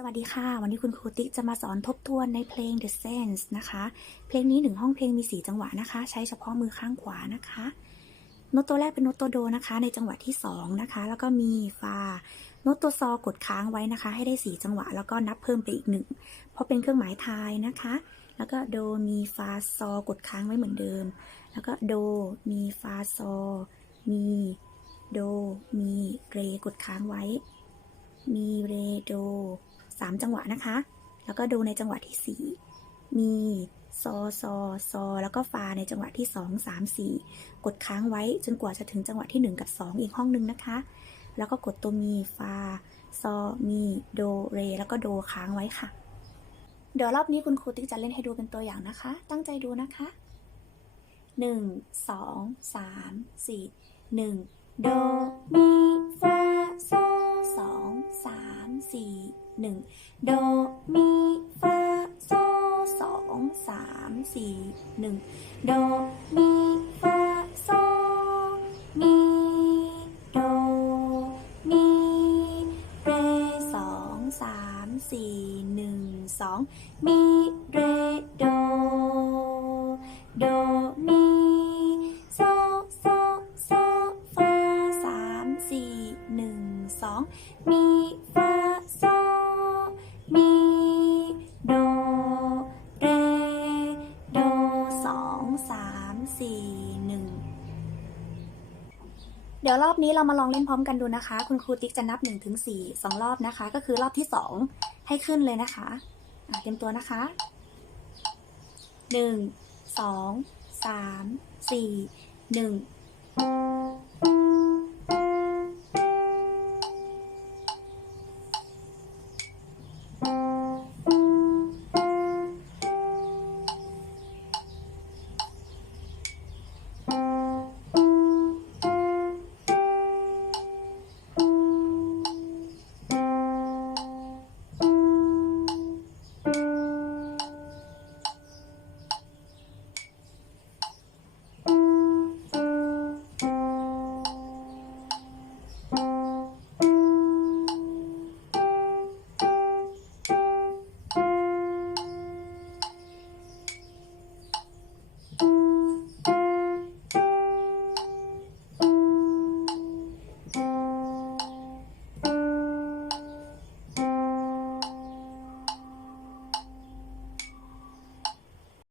สวัสดีค่ะ วันนี้คุณครูติ๊กจะมาสอนทบทวนในเพลง The Sense นะคะ เพลงนี้หนึ่งห้องเพลงมี 4 จังหวะนะคะ ใช้เฉพาะมือข้างขวานะคะโน้ตตัวแรกเป็นโน้ตตัวโดนะคะ ในจังหวะที่ 2 นะคะ แล้วก็มีฟาโน้ตตัวซอกดค้างไว้นะคะ ให้ได้ 4 จังหวะ แล้วก็นับเพิ่มไปอีกหนึ่งเพราะเป็นเครื่องหมายทายนะคะ แล้วก็โดมีฟาซอกดค้างไว้เหมือนเดิม แล้วก็โดมีฟาซอมีโดมีเรกดค้างไว้ มีเรโด สามจังหวะนะคะ แล้วก็โดในจังหวะที่สี่มีซอซอซอแล้วก็ฟาในจังหวะที่สองสามสี่กดค้างไว้จนกว่าจะถึงจังหวะที่หนึ่งกับสองอีกห้องหนึ่งนะคะ แล้วก็กดตัวมีฟาซอมีโดเร แล้วก็โดค้างไว้ค่ะ เดี๋ยวรอบนี้คุณครูติ๊กจะเล่นให้ดูเป็นตัวอย่างนะคะ ตั้งใจดูนะคะหนึ่งสองสามสี่หนึ่งโดมีฟาโซสองสา สี่หนึ่งโดมีฟาโซสองสามสี่หนึ่งโดมีฟาโซมีโดมีเรสองสามสี่หนึ่งสองมีเรโดโดมีโซโซโซฟาสามสี่หนึ่งสองมีฟา เดี๋ยวรอบนี้เรามาลองเล่นพร้อมกันดูนะคะ คุณครูติ๊กจะนับ1นถึงสสองรอบนะคะ ก็คือรอบที่ 2 ให้ขึ้นเลยนะคะะเตรียมตัวนะคะหนึ่งสองสามสี่หนึ่ง